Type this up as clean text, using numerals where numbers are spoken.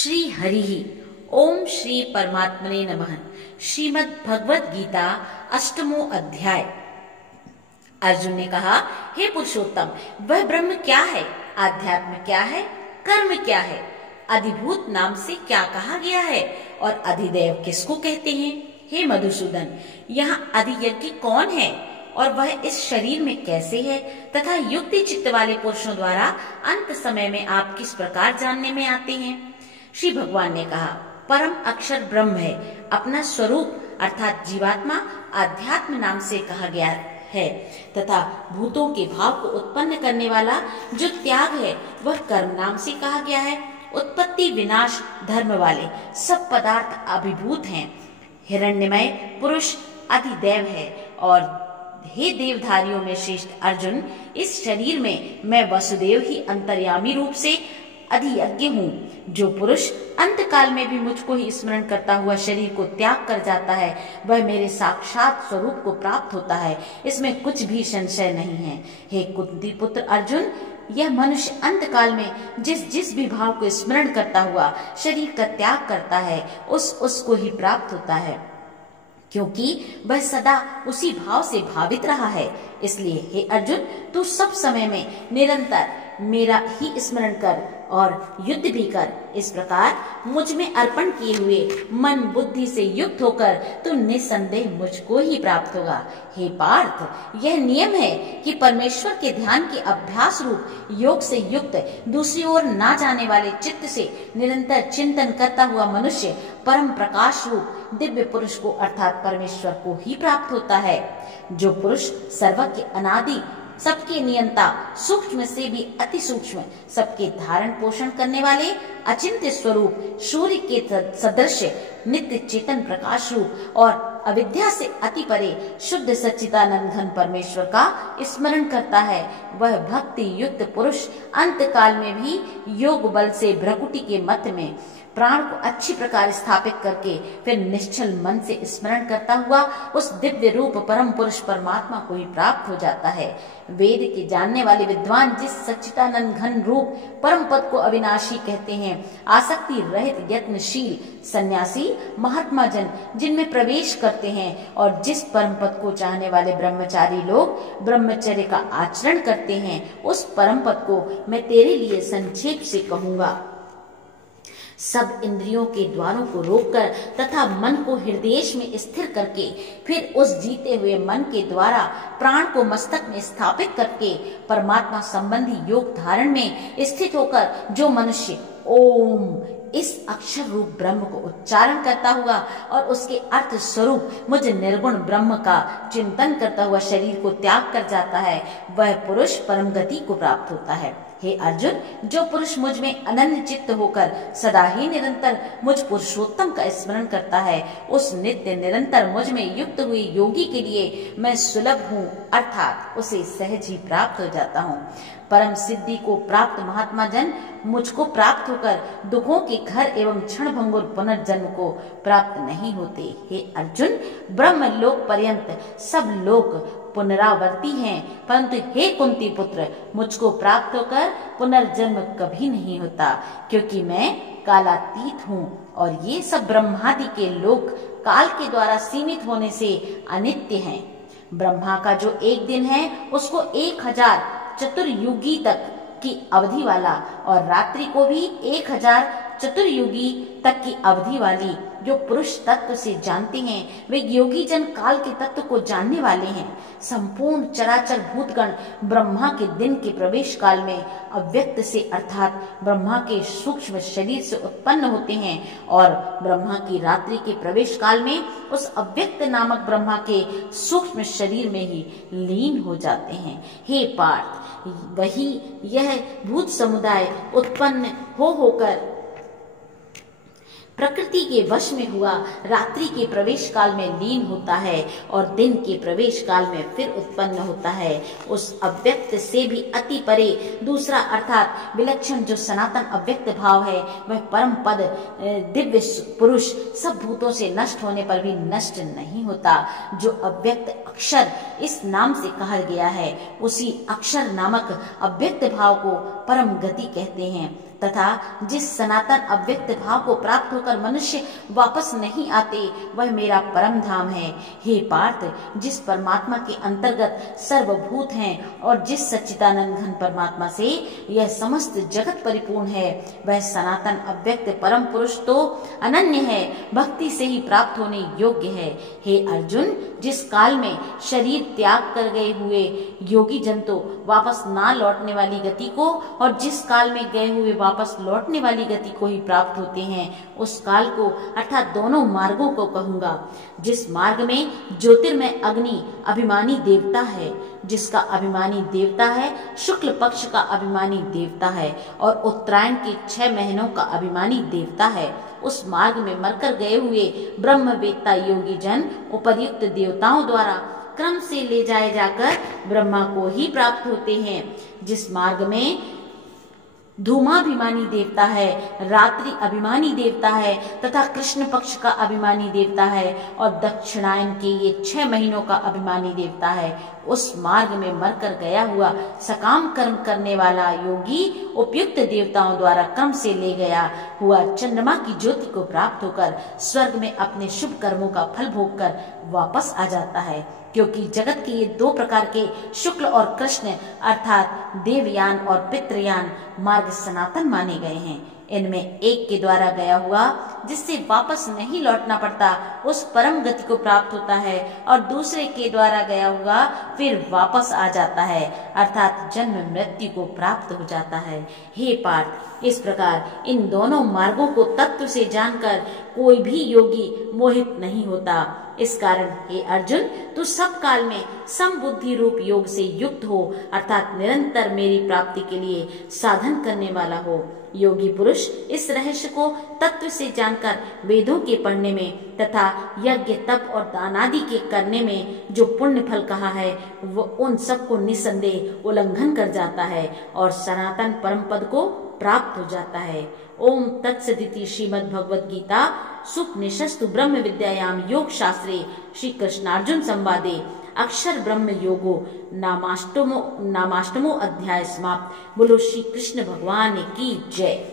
श्री हरि ओम श्री परमात्मने नमः। श्रीमद् भगवद गीता अष्टमो अध्याय। अर्जुन ने कहा, हे पुरुषोत्तम, वह ब्रह्म क्या है? आध्यात्म क्या है? कर्म क्या है? अधिभूत नाम से क्या कहा गया है? और अधिदेव किसको कहते हैं? हे मधुसूदन, यहाँ अधियज्ञ कौन है और वह इस शरीर में कैसे है तथा युक्ति चित्त वाले पुरुषों द्वारा अंत समय में आप किस प्रकार जानने में आते हैं? श्री भगवान ने कहा, परम अक्षर ब्रह्म है। अपना स्वरूप अर्थात जीवात्मा आध्यात्म नाम से कहा गया है तथा भूतों के भाव को उत्पन्न करने वाला जो त्याग है वह कर्म नाम से कहा गया है। उत्पत्ति विनाश धर्म वाले सब पदार्थ अभिभूत हैं। हिरण्यमय पुरुष अधिदेव है। और हे देवधारियों में श्रेष्ठ अर्जुन, इस शरीर में मैं वसुदेव ही अंतर्यामी रूप से अधियज्ञ हूँ। जो पुरुष अंत काल में भी मुझको ही स्मरण करता हुआ शरीर को त्याग कर जाता है वह मेरे साक्षात स्वरूप को प्राप्त होता है, इसमें कुछ भी संशय नहीं है। हे कुंती पुत्र अर्जुन, यह मनुष्य अंत काल में जिस जिस भी भाव को स्मरण करता हुआ शरीर का त्याग करता है उसको ही प्राप्त होता है, क्योंकि वह सदा उसी भाव से भावित रहा है। इसलिए हे अर्जुन, तू सब समय में निरंतर मेरा ही स्मरण कर और युद्ध भी कर। इस प्रकार मुझ में अर्पण किए हुए मन बुद्धि से युक्त होकर तू निसंदेह मुझको ही प्राप्त होगा। हे पार्थ, यह नियम है कि परमेश्वर के ध्यान के अभ्यास रूप योग से युक्त दूसरी ओर ना जाने वाले चित्त से निरंतर चिंतन करता हुआ मनुष्य परम प्रकाश रूप दिव्य पुरुष को अर्थात परमेश्वर को ही प्राप्त होता है। जो पुरुष सर्वज्ञ अनादि सबके नियंता सूक्ष्म से भी अति सूक्ष्म सबके धारण पोषण करने वाले अचिंत्य स्वरूप सूर्य के सदृश नित्य चेतन प्रकाश रूप और अविद्या से अति परे शुद्ध सच्चिदानंद घन परमेश्वर का स्मरण करता है, वह भक्ति युक्त पुरुष अंत काल में भी योग बल से भ्रकुटी के मध्य में प्राण को अच्छी प्रकार स्थापित करके फिर निश्चल मन से स्मरण करता हुआ उस दिव्य रूप परम पुरुष परमात्मा को ही प्राप्त हो जाता है। वेद के जानने वाले विद्वान जिस सच्चिदानंद घन रूप परम पद को अविनाशी कहते हैं, आसक्ति रहित यत्नशील सन्यासी महात्मा जन जिनमें प्रवेश करते हैं और जिस परम पद को चाहने वाले ब्रह्मचारी लोग ब्रह्मचर्य का आचरण करते हैं, उस परम पद को मैं तेरे लिए संक्षेप से कहूंगा। सब इंद्रियों के द्वारों को रोककर तथा मन को हृदय में स्थिर करके फिर उस जीते हुए मन के द्वारा प्राण को मस्तक में स्थापित करके परमात्मा संबंधी योग धारण में स्थित होकर जो मनुष्य ओम इस अक्षर रूप ब्रह्म को उच्चारण करता हुआ और उसके अर्थ स्वरूप मुझ निर्गुण ब्रह्म का चिंतन करता हुआ शरीर को त्याग कर जाता है, वह पुरुष परम गति को प्राप्त होता है। हे अर्जुन, जो पुरुष मुझ में अनन्य चित्त होकर सदा ही निरंतर मुझ पुरुषोत्तम का स्मरण करता है, उस नित्य निरंतर मुझ में युक्त हुए योगी के लिए मैं सुलभ हूँ, अर्थात उसे सहज ही प्राप्त हो जाता हूँ। परम सिद्धि को प्राप्त महात्मा जन मुझको प्राप्त होकर दुखों के घर एवं क्षण भंगुर पुनर्जन्म को प्राप्त नहीं होते। हे अर्जुन, ब्रह्म लोक पर्यंत सब लोग पुनरावर्ती हैं, परंतु हे कुंती पुत्र, मुझको प्राप्त होकर पुनर्जन्म कभी नहीं होता, क्योंकि मैं कालातीत हूँ और ये सब ब्रह्मादि के लोक काल के द्वारा सीमित होने से अनित्य हैं। ब्रह्मा का जो एक दिन है उसको 1000 चतुर्युगी तक की अवधि वाला और रात्रि को भी 1000 चतुर्युगी तक की अवधि वाली जो पुरुष तत्व से जानते हैं, वे योगी जन काल के तत्व को जानने वाले हैं। संपूर्ण चराचर भूतगण ब्रह्मा के दिन के प्रवेश काल में अव्यक्त से अर्थात ब्रह्मा के सूक्ष्म शरीर से उत्पन्न होते हैं और ब्रह्मा की रात्रि के प्रवेश काल में उस अव्यक्त नामक ब्रह्मा के सूक्ष्म शरीर में ही लीन हो जाते हैं। हे पार्थ, वही यह भूत समुदाय उत्पन्न होकर प्रकृति के वश में हुआ रात्रि के प्रवेश काल में लीन होता है और दिन के प्रवेश काल में फिर उत्पन्न होता है। उस अव्यक्त से भी अति परे दूसरा अर्थात विलक्षण जो सनातन अव्यक्त भाव है, वह परम पद दिव्य पुरुष सब भूतों से नष्ट होने पर भी नष्ट नहीं होता। जो अव्यक्त अक्षर इस नाम से कहा गया है, उसी अक्षर नामक अव्यक्त भाव को परम गति कहते हैं। तथा जिस सनातन अव्यक्त भाव को प्राप्त होकर मनुष्य वापस नहीं आते वह मेरा परम धाम है। हे पार्थ, जिस परमात्मा के अंतर्गत सर्वभूत हैं और जिस सच्चिदानंद घन परमात्मा से यह समस्त जगत परिपूर्ण है वह सनातन अव्यक्त परम पुरुष तो अनन्य है, भक्ति से ही प्राप्त होने योग्य है। हे अर्जुन, जिस काल में शरीर त्याग कर गए हुए योगी जन तो वापस ना लौटने वाली गति को और जिस काल में गए हुए वापस लौटने वाली गति को ही प्राप्त होते हैं उस काल को अर्थात दोनों मार्गों को कहूंगा। जिस मार्ग में ज्योतिर्मय अग्नि अभिमानी देवता है, जिसका अभिमानी देवता है शुक्ल पक्ष का अभिमानी देवता है और उत्तरायण के 6 महीनों का अभिमानी देवता है, उस मार्ग में मरकर गए हुए ब्रह्मवेत्ता योगी जन उपर्युक्त देवताओं द्वारा क्रम से ले जाए जाकर ब्रह्मा को ही प्राप्त होते हैं। जिस मार्ग में धूमाभिमानी देवता है, रात्रि अभिमानी देवता है तथा कृष्ण पक्ष का अभिमानी देवता है और दक्षिणायन के ये 6 महीनों का अभिमानी देवता है, उस मार्ग में मरकर गया हुआ सकाम कर्म करने वाला योगी उपयुक्त देवताओं द्वारा क्रम से ले गया हुआ चंद्रमा की ज्योति को प्राप्त होकर स्वर्ग में अपने शुभ कर्मों का फल भोग कर वापस आ जाता है। क्योंकि जगत के ये 2 प्रकार के शुक्ल और कृष्ण अर्थात देवयान और पितृयान मार्ग सनातन माने गए हैं। इनमें एक के द्वारा गया हुआ जिससे वापस नहीं लौटना पड़ता उस परम गति को प्राप्त होता है और दूसरे के द्वारा गया हुआ फिर वापस आ जाता है अर्थात जन्म मृत्यु को प्राप्त हो जाता है। हे पार्थ, इस प्रकार इन दोनों मार्गों को तत्व से जानकर कोई भी योगी मोहित नहीं होता। इस कारण हे अर्जुन, तू सब काल में समबुद्धि रूप योग से युक्त हो अर्थात निरंतर मेरी प्राप्ति के लिए साधन करने वाला हो। योगी पुरुष इस रहस्य को तत्व से जानकर वेदों के पढ़ने में तथा यज्ञ तप और दान आदि के करने में जो पुण्य फल कहा है वो उन सबको निसंदेह उल्लंघन कर जाता है और सनातन परम पद को प्राप्त हो जाता है। ओम तत्सदिति श्रीमद् भगवद गीता सुपनिषस्तु ब्रह्म विद्यायाम योग शास्त्रे श्री कृष्णार्जुन संवादे अक्षर ब्रह्म योगो नामाष्टमो अध्याय समाप्त। बोलो श्री कृष्ण भगवान की जय।